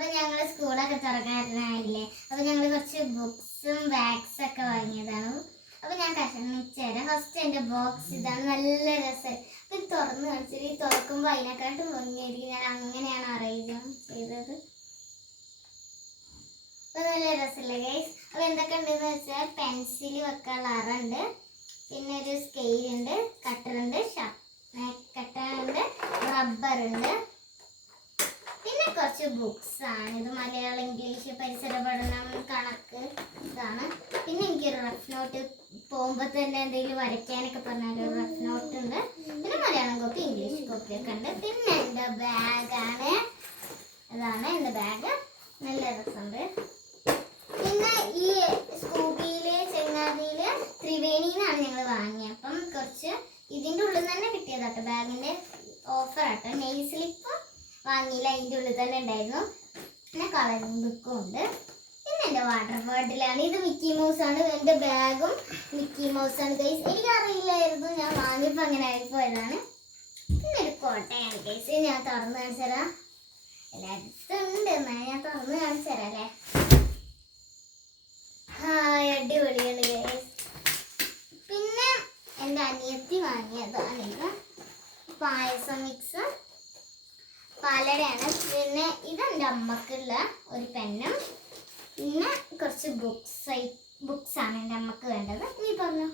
അപ്പൊ ഞങ്ങൾ സ്കൂളൊക്കെ തുറക്കാറില്ലേ അപ്പൊ ഞങ്ങൾ കുറച്ച് ബുക്സും ബാഗ്സ് ഒക്കെ വാങ്ങിയതാണ് അപ്പൊ ഞാൻ കഷണിച്ച് തരാം ഫസ്റ്റ് എന്റെ ബോക്സ് ഇതാണ്. നല്ല രസം. അപ്പൊ തുറന്ന് കാണിച്ചിട്ട് ഈ തുറക്കുമ്പോ അതിനെക്കാട്ടും ഭംഗിയായിരിക്കും. ഞാൻ അങ്ങനെയാണ് അറിയുക ചെയ്തത്. അപ്പൊ നല്ല രസമല്ലേ ഗൈസ് അപ്പൊ എന്തൊക്കെ ഉണ്ടെന്ന് വെച്ചാൽ പെൻസിൽ വെക്കാനുള്ള അറുണ്ട് പിന്നെ ഒരു സ്കെയിൽ ഉണ്ട് കട്ടർ ഉണ്ട് കട്ടർ ഉണ്ട് റബ്ബർ ഉണ്ട് പിന്നെ കുറച്ച് ബുക്സ് ആണ്. ഇത് മലയാളം ഇംഗ്ലീഷ് പരിസര പഠനം കണക്ക് ഇതാണ്. പിന്നെ എനിക്ക് റഫ് നോട്ട് പോകുമ്പോൾ തന്നെ എന്തെങ്കിലും വരയ്ക്കാനൊക്കെ പറഞ്ഞാൽ ഒരു റഫ് നോട്ട് ഉണ്ട്. പിന്നെ മലയാളം കോപ്പി ഇംഗ്ലീഷ് കോപ്പി ഒക്കെ ഉണ്ട്. പിന്നെ എന്റെ ബാഗാണ് അതാണ് എന്റെ ബാഗ് നല്ല രസമുണ്ട്. പിന്നെ ഈ സ്കൂബിയിലെ ചെങ്ങാതിയിൽ ത്രിവേണിന്നാണ് ഞങ്ങൾ വാങ്ങിയത് അപ്പം കുറച്ച് ഇതിന്റെ ഉള്ളിൽ തന്നെ കിട്ടിയതാട്ടോ. ബാഗിന്റെ ഓഫർ ആട്ടോ. നെയിൽ സ്ലിപ്പ് വാങ്ങിയില്ല അതിന്റെ ഉള്ളിൽ തന്നെ ഉണ്ടായിരുന്നു. പിന്നെ കളറിംഗ് ബുക്കും ഉണ്ട്. പിന്നെ എന്റെ വാട്ടർ ബോട്ടിലാണ് ഇത് മിക്കി മൗസ് ആണ്. എന്റെ ബാഗും മിക്കി മൗസ് ആണ് ഗൈസ് എനിക്കറിയില്ലായിരുന്നു. ഞാൻ വാങ്ങിയപ്പോൾ അങ്ങനെ ആയിപ്പോയതാണ് പിന്നെ ഒരു കോട്ടയാണ് ഗൈസ് ഞാൻ തുറന്ന് കാണിച്ചു തരാം. എല്ലായിടത്തും ഉണ്ട് എന്നാൽ ഞാൻ തുറന്ന് കാണിച്ചു തരാം അല്ലേ? ഹായ് അടിപൊളിയാണ് ഗൈസ് പിന്നെ എന്റെ അനിയത്തി വാങ്ങിയതാണ്. ഇത് പായസം മിക്സ് പാലടയാണ് പിന്നെ ഇതെന്റെ അമ്മക്കുള്ള ഒരു പെന്നും പിന്നെ കുറച്ച് ബുക്സ് ബുക്സാണ് എന്റെ അമ്മയ്ക്ക് വേണ്ടത്. നീ പറഞ്ഞു.